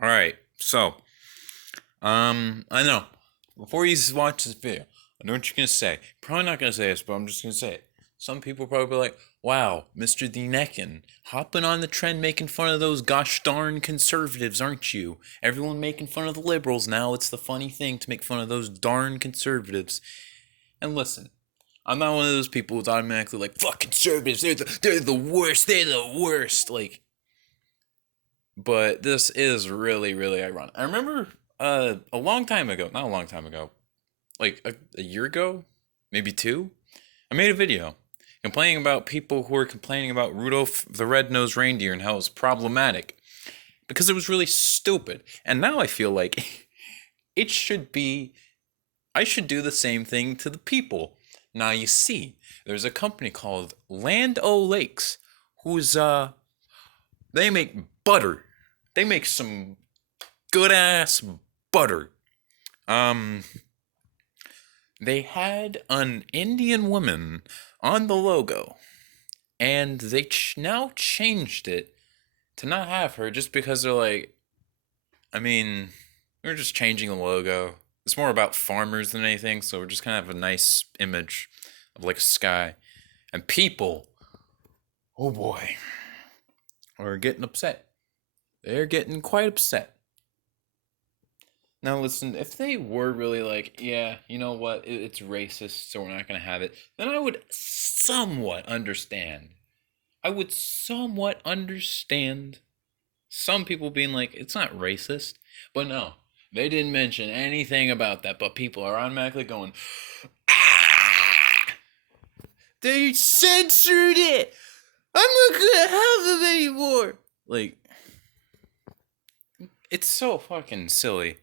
All right. So, I know. Before you watch this video, I know what you're gonna say. Probably not gonna say this, but I'm just gonna say it. Some people probably be like, "Wow, Mr. D Neckin, hopping on the trend, making fun of those gosh darn conservatives, aren't you? Everyone making fun of the liberals now. It's the funny thing to make fun of those darn conservatives." And listen, I'm not one of those people who's automatically like, "Fuck conservatives. They're the worst. They're the worst." Like, but this is really really ironic. I remember a long time ago, not a long time ago, like a year ago, maybe two, I made a video complaining about people who were complaining about Rudolph the Red-Nosed Reindeer and how it was problematic because it was really stupid. And now I feel like it should be I should do the same thing to the people. Now you see, there's a company called Land O'Lakes who's they make butter. They make some good ass butter. Um, they had an Indian woman on the logo, and they now changed it to not have her just because they're like, I mean, we're just changing the logo. It's more about farmers than anything, so we're just kind of have a nice image of like a sky. And people, oh boy, are getting upset. They're getting quite upset. Now, listen, if they were really like, yeah, you know what, it's racist, so we're not going to have it, then I would somewhat understand. I would somewhat understand some people being like, it's not racist. But no, they didn't mention anything about that, but people are automatically going, ah! They censored it! I'm not going to have them anymore! Like, it's so fucking silly.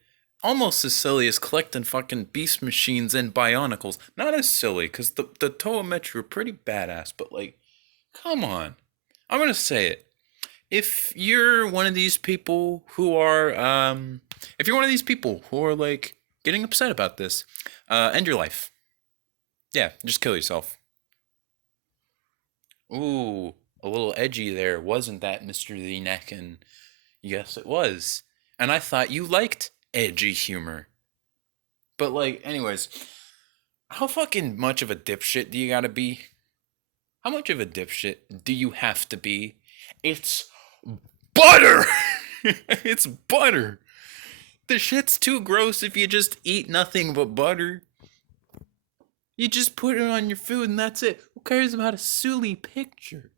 Almost as silly as collecting fucking beast machines and bionicles. Not as silly, because the Toa Metru are pretty badass, but like, come on. I'm gonna say it. If you're one of these people who are, if you're one of these people who are like getting upset about this, end your life. Yeah, just kill yourself. Ooh, a little edgy there, wasn't that, Mr. The Neck? And yes, it was. And I thought you liked edgy humor. But like, anyways, how fucking much of a dipshit do you gotta be? How much of a dipshit do you have to be? It's butter! It's butter! The shit's too gross if you just eat nothing but butter. You just put it on your food and that's it. Who cares about a silly picture?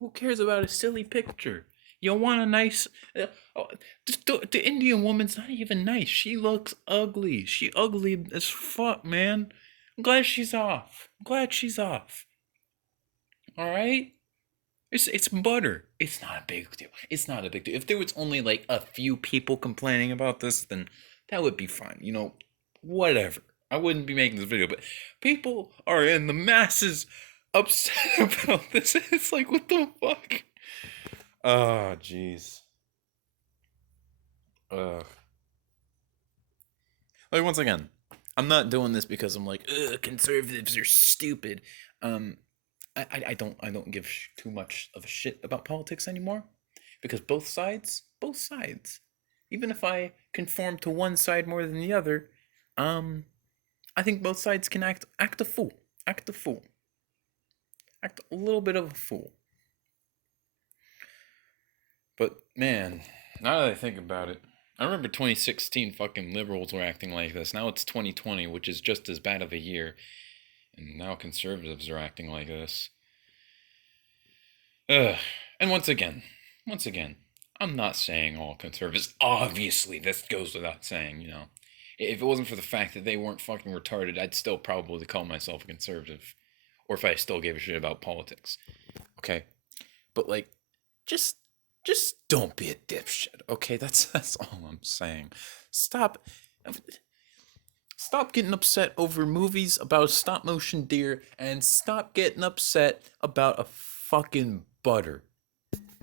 Who cares about a silly picture? You want a nice. Oh, the Indian woman's not even nice. She looks ugly. She ugly as fuck, man. I'm glad she's off. I'm glad she's off. All right. It's butter. It's not a big deal. It's not a big deal. If there was only like a few people complaining about this, then that would be fine. You know, whatever. I wouldn't be making this video, but people are in the masses upset about this. It's like, what the fuck? Oh, jeez. Ugh. Like, once again, I'm not doing this because I'm like, ugh, conservatives are stupid. Um, I don't give too much of a shit about politics anymore because both sides, even if I conform to one side more than the other, um, I think both sides can act a fool, act a fool, act a little bit of a fool. But man, now that I think about it, I remember 2016 fucking liberals were acting like this. Now it's 2020, which is just as bad of a year, and now conservatives are acting like this. Ugh. And once again, I'm not saying all conservatives. Obviously, this goes without saying, you know. If it wasn't for the fact that they weren't fucking retarded, I'd still probably call myself a conservative. Or if I still gave a shit about politics. Okay? But like, just just don't be a dipshit, okay? That's all I'm saying. Stop stop getting upset over movies about stop motion deer and stop getting upset about a fucking butter.